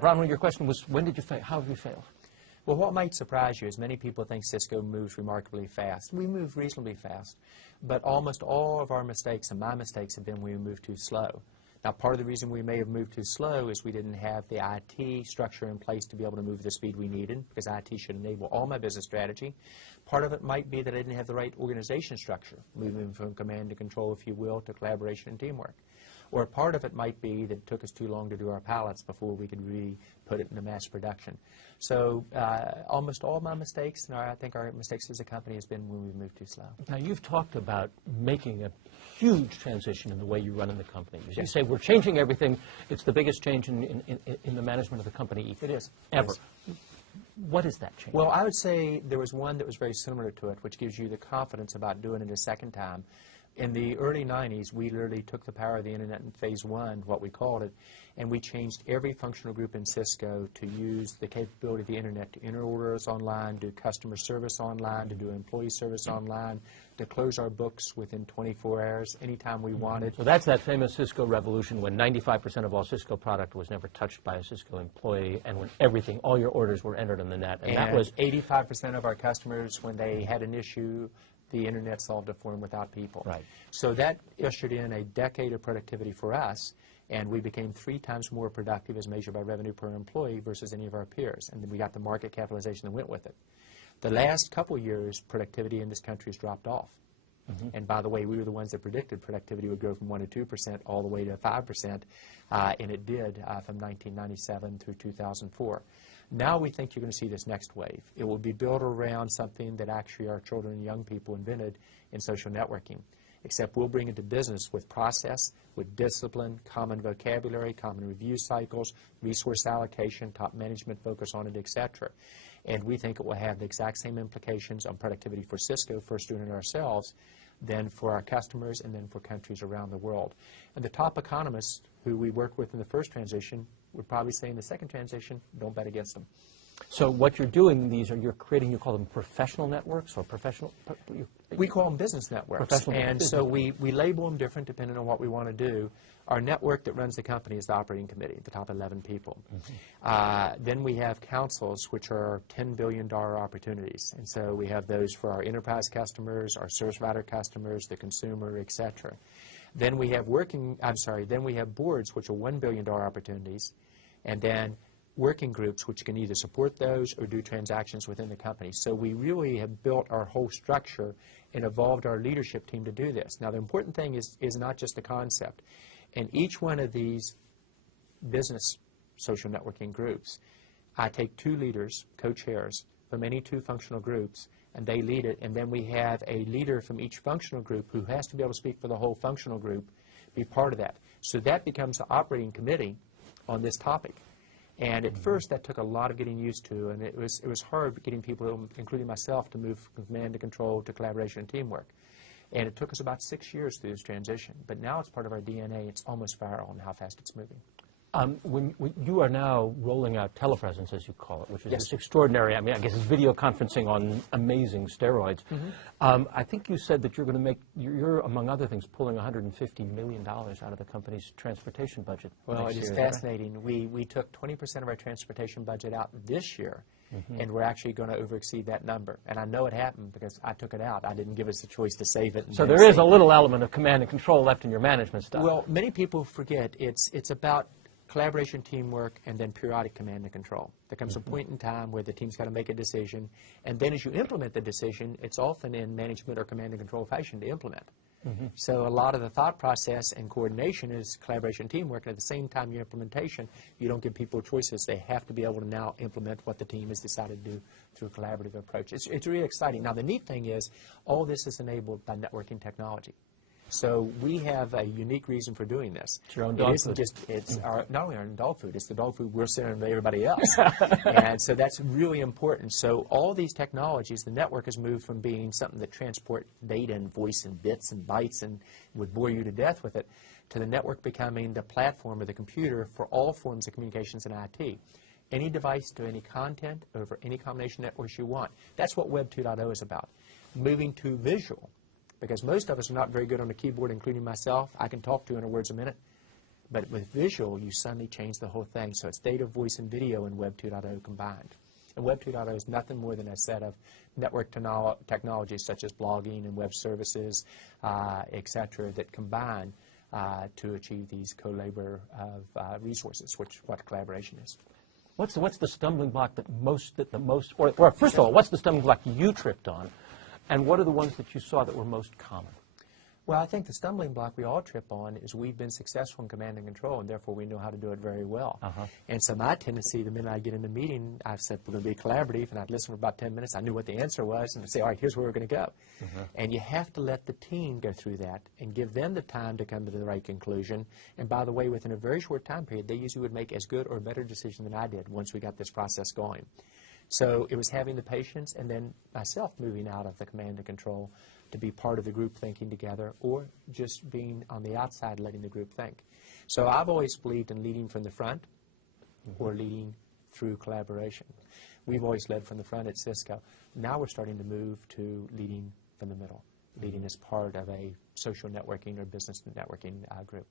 Ronald, your question was, when did you fail? How have you failed? Well, what might surprise you is many people think Cisco moves remarkably fast. We move reasonably fast, but almost all of our mistakes, and my mistakes, have been when we moved too slow. Now, part of the reason we may have moved too slow is we didn't have the IT structure in place to be able to move the speed we needed, because IT should enable all my business strategy. Part of it might be that I didn't have the right organization structure, moving from command to control, if you will, to collaboration and teamwork. Or part of it might be that it took us too long to do our pilots before we could really put it into mass production. So almost all my mistakes, and I think our mistakes as a company, has been when we moved too slow. Now, you've talked about making a huge transition in the way you run in the company. You say, we're changing everything. It's the biggest change in the management of the company It is. ever. It is. What is that change? Well, I would say there was one that was very similar to it, which gives you the confidence about doing it a second time. In the early 90s, we literally took the power of the Internet in phase one, what we called it, and we changed every functional group in Cisco to use the capability of the Internet to enter orders online, do customer service online, to do employee service online, to close our books within 24 hours anytime we wanted. So that's that famous Cisco revolution when 95% of all Cisco product was never touched by a Cisco employee, and when everything, all your orders were entered on the net. And that was 85% of our customers, when they had an issue, the Internet solved it for them without people. Right. So that ushered in a decade of productivity for us, and we became 3 times more productive as measured by revenue per employee versus any of our peers. And then we got the market capitalization that went with it. The last couple of years, productivity in this country has dropped off. And by the way, we were the ones that predicted productivity would go from 1% to 2% all the way to 5%, and it did from 1997 through 2004. Now we think you're going to see this next wave. It will be built around something that actually our children and young people invented in social networking, except we'll bring it to business with process, with discipline, common vocabulary, common review cycles, resource allocation, top management focus on it, etc. And we think it will have the exact same implications on productivity for Cisco, first doing it ourselves, then for our customers, and then for countries around the world. And the top economists who we worked with in the first transition would probably say in the second transition, don't bet against them. So what you're doing, you're creating, you call them professional networks or professional? We call them business networks. And so we label them different depending on what we want to do. Our network that runs the company is the operating committee, the top 11 people. Then we have councils, which are $10 billion opportunities. And so we have those for our enterprise customers, our service provider customers, the consumer, et cetera. Then we have then we have boards, which are $1 billion opportunities. And then working groups, which can either support those or do transactions within the company. So we really have built our whole structure and evolved our leadership team to do this. Now, the important thing is not just the concept. In each one of these business social networking groups, I take 2 leaders, co-chairs, from any 2 functional groups, and they lead it. And then we have a leader from each functional group who has to be able to speak for the whole functional group, be part of that. So that becomes the operating committee on this topic. And at first, that took a lot of getting used to, and it was hard getting people, including myself, to move from command to control to collaboration and teamwork. And it took us about 6 years through this transition. But now it's part of our DNA. It's almost viral in how fast it's moving. When you are now rolling out telepresence, as you call it, which is this extraordinary, I mean, I guess it's video conferencing on amazing steroids. I think you said that you're going to make, you're, among other things, pulling $150 million out of the company's transportation budget. Well, it is fascinating. We took 20% of our transportation budget out this year, and we're actually going to over-exceed that number. And I know it happened because I took it out. I didn't give us the choice to save it. So there is a little element of command and control left in your management stuff. Well, many people forget it's about collaboration, teamwork, and then periodic command and control. There comes a point in time where the team's got to make a decision, and then as you implement the decision, it's often in management or command and control fashion to implement. So a lot of the thought process and coordination is collaboration, teamwork, and at the same time your implementation, you don't give people choices. They have to be able to now implement what the team has decided to do through a collaborative approach. It's really exciting. Now the neat thing is all this is enabled by networking technology. So we have a unique reason for doing this. It's your own dog food. It's not only our own dog food, it's the dog food we're sending to everybody else. And so that's really important. So all these technologies, the network has moved from being something that transport data and voice and bits and bytes and would bore you to death with it, to the network becoming the platform or the computer for all forms of communications in IT. Any device to any content over any combination of networks you want. That's what Web 2.0 is about. moving to visual, because most of us are not very good on the keyboard, including myself. I can talk 200 words a minute. But with visual, you suddenly change the whole thing. So it's data, voice, and video in Web 2.0 combined. And Web 2.0 is nothing more than a set of network technologies such as blogging and web services, et cetera, that combine to achieve these co-labor of resources, what collaboration is. What's the stumbling block or first of all, what's the stumbling block you tripped on, and what are the ones that you saw that were most common? Well, I think the stumbling block we all trip on is we've been successful in command and control, and therefore we know how to do it very well. And so my tendency, the minute I get in the meeting, I've said we're going to be collaborative, and I'd listen for about 10 minutes. I knew what the answer was, and I'd say, all right, here's where we're going to go. And you have to let the team go through that and give them the time to come to the right conclusion. And by the way, within a very short time period, they usually would make as good or better decision than I did once we got this process going. So it was having the patience, and then myself moving out of the command and control to be part of the group thinking together, or just being on the outside letting the group think. So I've always believed in leading from the front or leading through collaboration. We've always led from the front at Cisco. Now we're starting to move to leading from the middle, leading as part of a social networking or business networking group.